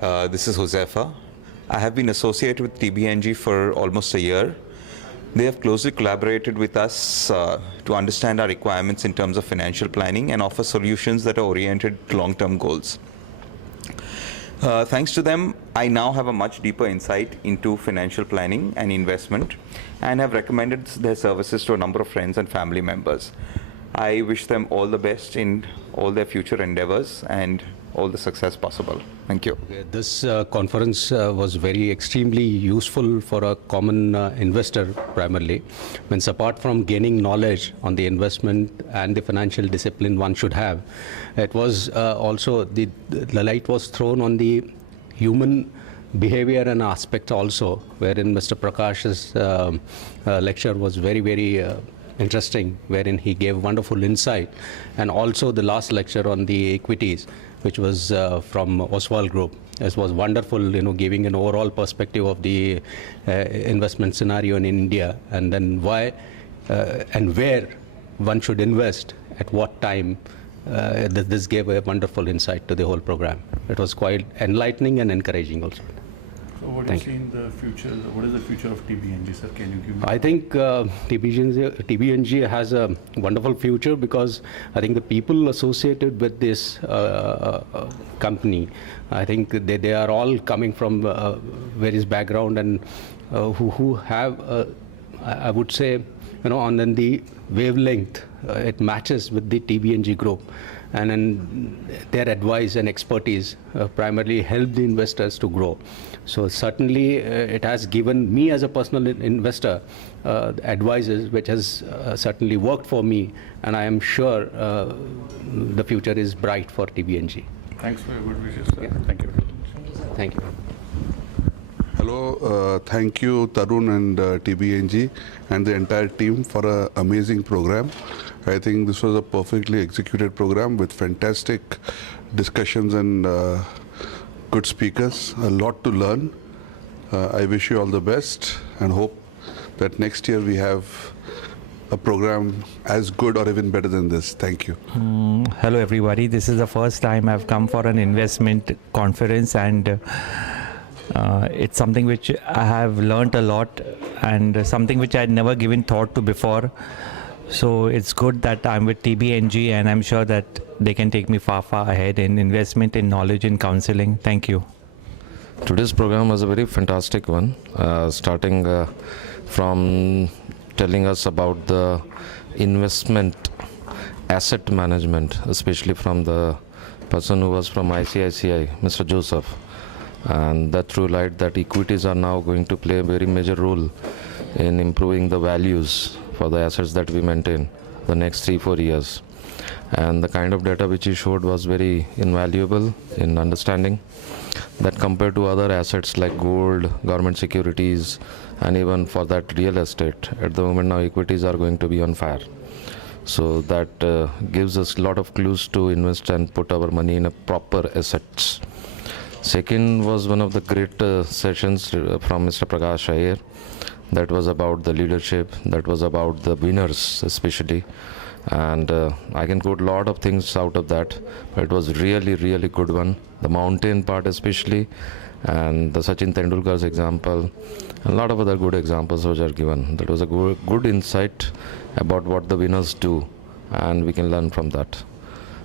This is Josefa. I have been associated with TBNG for almost a year. They have closely collaborated with us to understand our requirements in terms of financial planning and offer solutions that are oriented to long-term goals. Thanks to them, I now have a much deeper insight into financial planning and investment and have recommended their services to a number of friends and family members. I wish them all the best in all their future endeavors and all the success possible. Thank you. This conference was very extremely useful for a common investor primarily. Means apart from gaining knowledge on the investment and the financial discipline one should have, it was also the light was thrown on the human behavior and aspect also, wherein Mr. Prakash's lecture was very interesting, wherein he gave wonderful insight, and also the last lecture on the equities, which was from Oswald Group. It was wonderful, giving an overall perspective of the investment scenario in India, and then why and where one should invest at what time. This gave a wonderful insight to the whole program. It was quite enlightening and encouraging also. So what do you see in the future? What is the future of TBNG, sir? Can you give me? I think TBNG has a wonderful future because I think the people associated with this company, I think they are all coming from various background and who have, I would say, on the wavelength, it matches with the TBNG group. And then their advice and expertise primarily help the investors to grow. So certainly it has given me as a personal investor advices which has certainly worked for me, and I am sure the future is bright for TBNG. Thanks for your good wishes, sir. Yeah. Thank you. Thank you. Hello, thank you Tarun and TBNG and the entire team for an amazing program. I think this was a perfectly executed program with fantastic discussions and good speakers, a lot to learn. I wish you all the best and hope that next year we have a program as good or even better than this. Thank you. Hello everybody, this is the first time I've come for an investment conference, and it's something which I have learnt a lot and something which I had never given thought to before. So it's good that I'm with TBNG, and I'm sure that they can take me far ahead in investment, in knowledge, in counseling. Thank you. Today's program was a very fantastic one, starting from telling us about the investment asset management, especially from the person who was from ICICI, Mr. Joseph. And that threw light that equities are now going to play a very major role in improving the values for the assets that we maintain the next 3-4 years. And the kind of data which he showed was very invaluable in understanding that compared to other assets like gold, government securities, and even for that real estate, at the moment now equities are going to be on fire. So that gives us a lot of clues to invest and put our money in a proper assets. Second was one of the great sessions from Mr. Prakash Iyer. That was about the leadership, that was about the winners especially, and I can quote a lot of things out of that, but it was really good one. The mountain part especially, and the Sachin Tendulkar's example, and a lot of other good examples which are given. That was a good insight about what the winners do, and we can learn from that.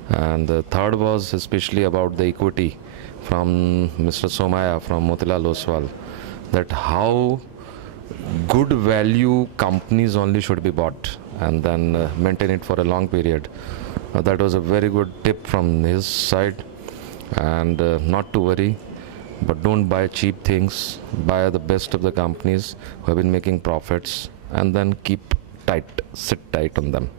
And the third was especially about the equity from Mr. Somaya from Motilal Oswal, that how good value companies only should be bought and then maintain it for a long period. That was a very good tip from his side, and not to worry, but don't buy cheap things, buy the best of the companies who have been making profits, and then keep tight, sit tight on them.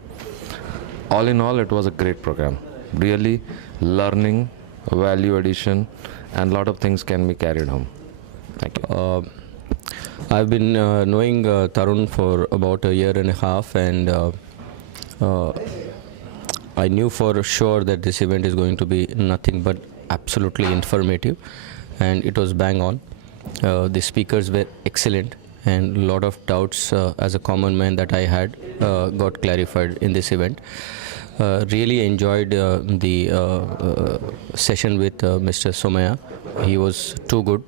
All in all, it was a great program, really learning, value addition, and a lot of things can be carried home. Thank you. I've been knowing Tarun for about a year and a half, and I knew for sure that this event is going to be nothing but absolutely informative, and it was bang on. The speakers were excellent, and a lot of doubts as a common man that I had got clarified in this event. Really enjoyed the session with Mr. Somaya. He was too good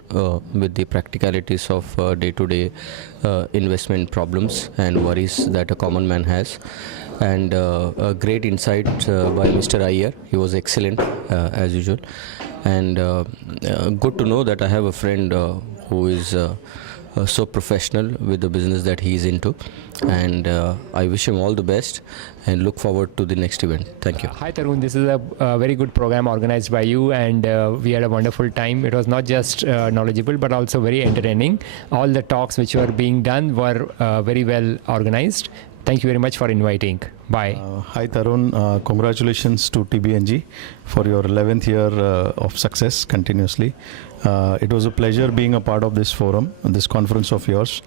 with the practicalities of day-to-day investment problems and worries that a common man has. And a great insight by Mr. Iyer. He was excellent as usual. And good to know that I have a friend who is so professional with the business that he is into, and I wish him all the best and look forward to the next event. Thank you. Hi Tarun, this is a very good program organized by you, and we had a wonderful time. It was not just knowledgeable but also very entertaining. All the talks which were being done were very well organized. Thank you very much for inviting. Bye. Hi Tarun, congratulations to TBNG for your 11th year of success continuously. It was a pleasure being a part of this forum, this conference of yours.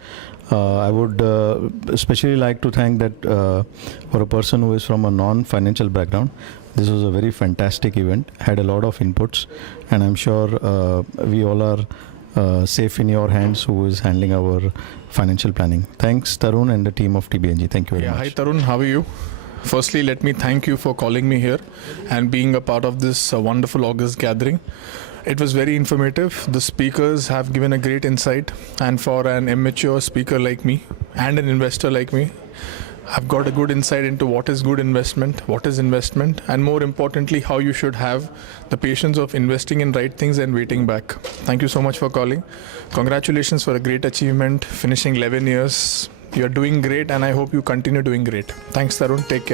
I would especially like to thank that for a person who is from a non-financial background. This was a very fantastic event, had a lot of inputs, and I'm sure we all are safe in your hands who is handling our financial planning. Thanks Tarun and the team of TBNG. Thank you very much. Hi Tarun, how are you? Firstly, let me thank you for calling me here and being a part of this wonderful August gathering. It was very informative. The speakers have given a great insight, and for an immature speaker like me and an investor like me, I've got a good insight into what is good investment, what is investment, and more importantly, how you should have the patience of investing in right things and waiting back. Thank you so much for calling. Congratulations for a great achievement, finishing 11 years. You're doing great, and I hope you continue doing great. Thanks, Tarun. Take care.